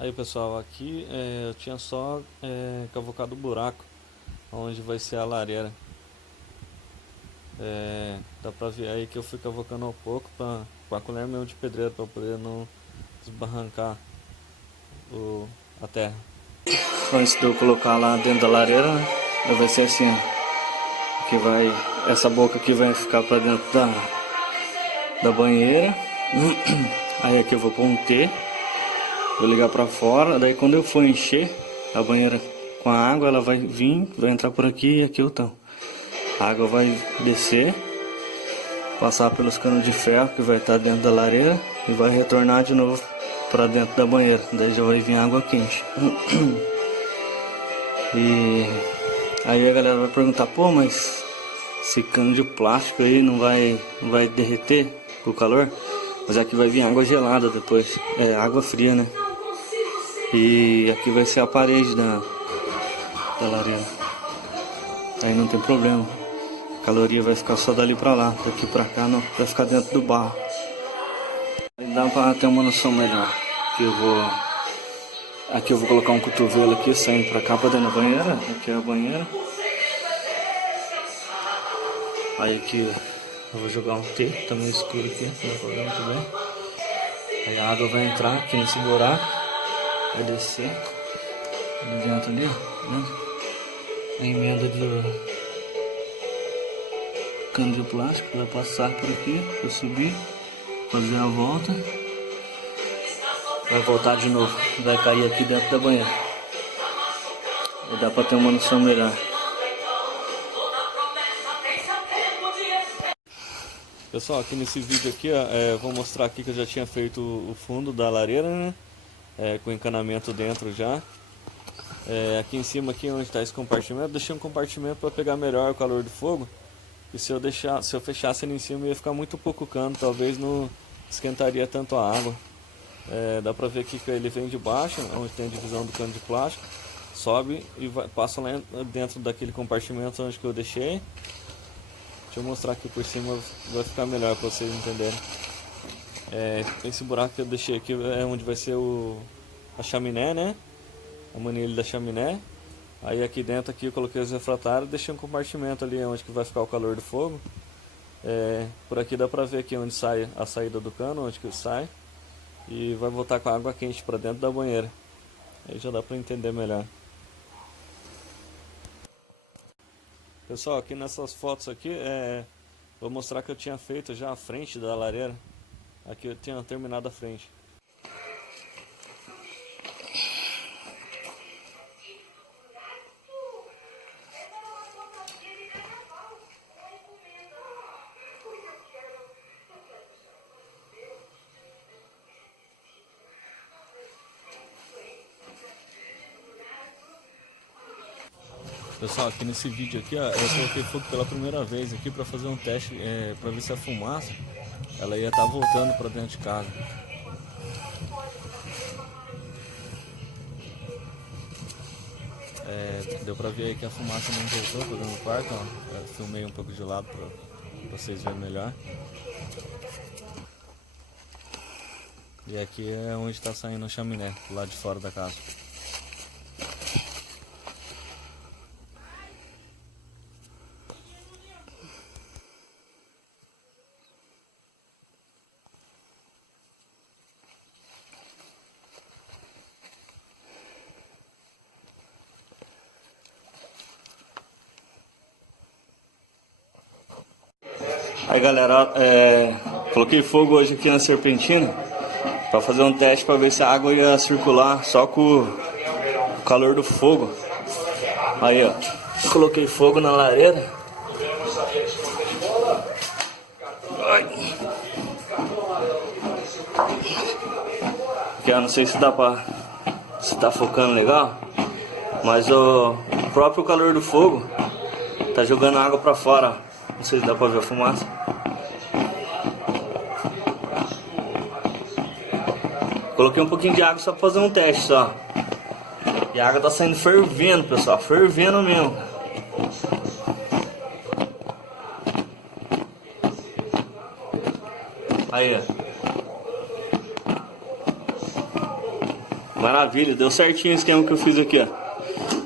Aí pessoal, aqui eu tinha só cavocado o buraco onde vai ser a lareira. Dá pra ver aí que eu fui cavocando ao pouco com a colher mesmo de pedreiro pra poder não desbarrancar a terra. Antes de eu colocar lá dentro da lareira, né, vai ser assim, que vai, essa boca aqui vai ficar pra dentro da banheira. Aí aqui eu vou pôr um T, vou ligar pra fora, daí quando eu for encher a banheira com a água, ela vai vir, vai entrar por aqui e aqui o tampo. A água vai descer, passar pelos canos de ferro que vai estar dentro da lareira e vai retornar de novo para dentro da banheira. Daí já vai vir água quente. E aí a galera vai perguntar: pô, mas esse cano de plástico aí não vai derreter com o calor? Mas aqui vai vir água gelada depois, água fria, né? E aqui vai ser a parede da lareira. Aí não tem problema. A caloria vai ficar só dali pra lá, daqui pra cá não, vai ficar dentro do barro. Aí dá pra ter uma noção melhor. Aqui eu vou colocar um cotovelo aqui, saindo pra cá, pra dentro da banheira. Aqui é a banheira. Aí aqui eu vou jogar um T, também escuro aqui, não dá pra ver muito bem. Aí a água vai entrar aqui nesse buraco, vai descer ali dentro ali, né? A emenda do cano de plástico vai passar por aqui, vai subir, fazer a volta, vai voltar de novo, vai cair aqui dentro da banheira. E dá pra ter uma noção melhor. Pessoal, aqui nesse vídeo aqui, ó, eu vou mostrar aqui que eu já tinha feito o fundo da lareira, né? Com encanamento dentro já. Aqui em cima, aqui onde está esse compartimento, eu deixei um compartimento para pegar melhor o calor do fogo. E se eu fechasse ele em cima, ia ficar muito pouco cano, talvez não esquentaria tanto a água. Dá pra ver aqui que ele vem de baixo, onde tem a divisão do cano de plástico, sobe e passa lá dentro daquele compartimento onde que eu deixei. Deixa eu mostrar aqui por cima, vai ficar melhor para vocês entenderem. Esse buraco que eu deixei aqui é onde vai ser a chaminé, né? A manilha da chaminé. Aí aqui dentro aqui eu coloquei os refratários, deixei um compartimento ali onde que vai ficar o calor do fogo. Por aqui dá pra ver aqui onde sai a saída do cano, onde que sai. E vai voltar com a água quente para dentro da banheira. Aí já dá pra entender melhor. Pessoal, aqui nessas fotos aqui, vou mostrar que eu tinha feito já a frente da lareira. Aqui eu tinha terminado a frente. Pessoal, aqui nesse vídeo aqui, ó, eu coloquei fogo pela primeira vez aqui para fazer um teste, para ver se a fumaça ela ia estar voltando para dentro de casa. Deu para ver aí que a fumaça não voltou para dentro do quarto, ó. Eu filmei um pouco de lado para vocês verem melhor. E aqui é onde está saindo a chaminé, do lado de fora da casa. Aí galera, coloquei fogo hoje aqui na serpentina para fazer um teste para ver se a água ia circular só com o calor do fogo. Aí ó, coloquei fogo na lareira. Aqui, ó, não sei se tá focando legal, mas o próprio calor do fogo tá jogando água para fora. Não sei se dá pra ver a fumaça. Coloquei um pouquinho de água só pra fazer um teste só. E a água tá saindo fervendo, pessoal. Fervendo mesmo. Aí, ó. Maravilha, deu certinho o esquema que eu fiz aqui, ó.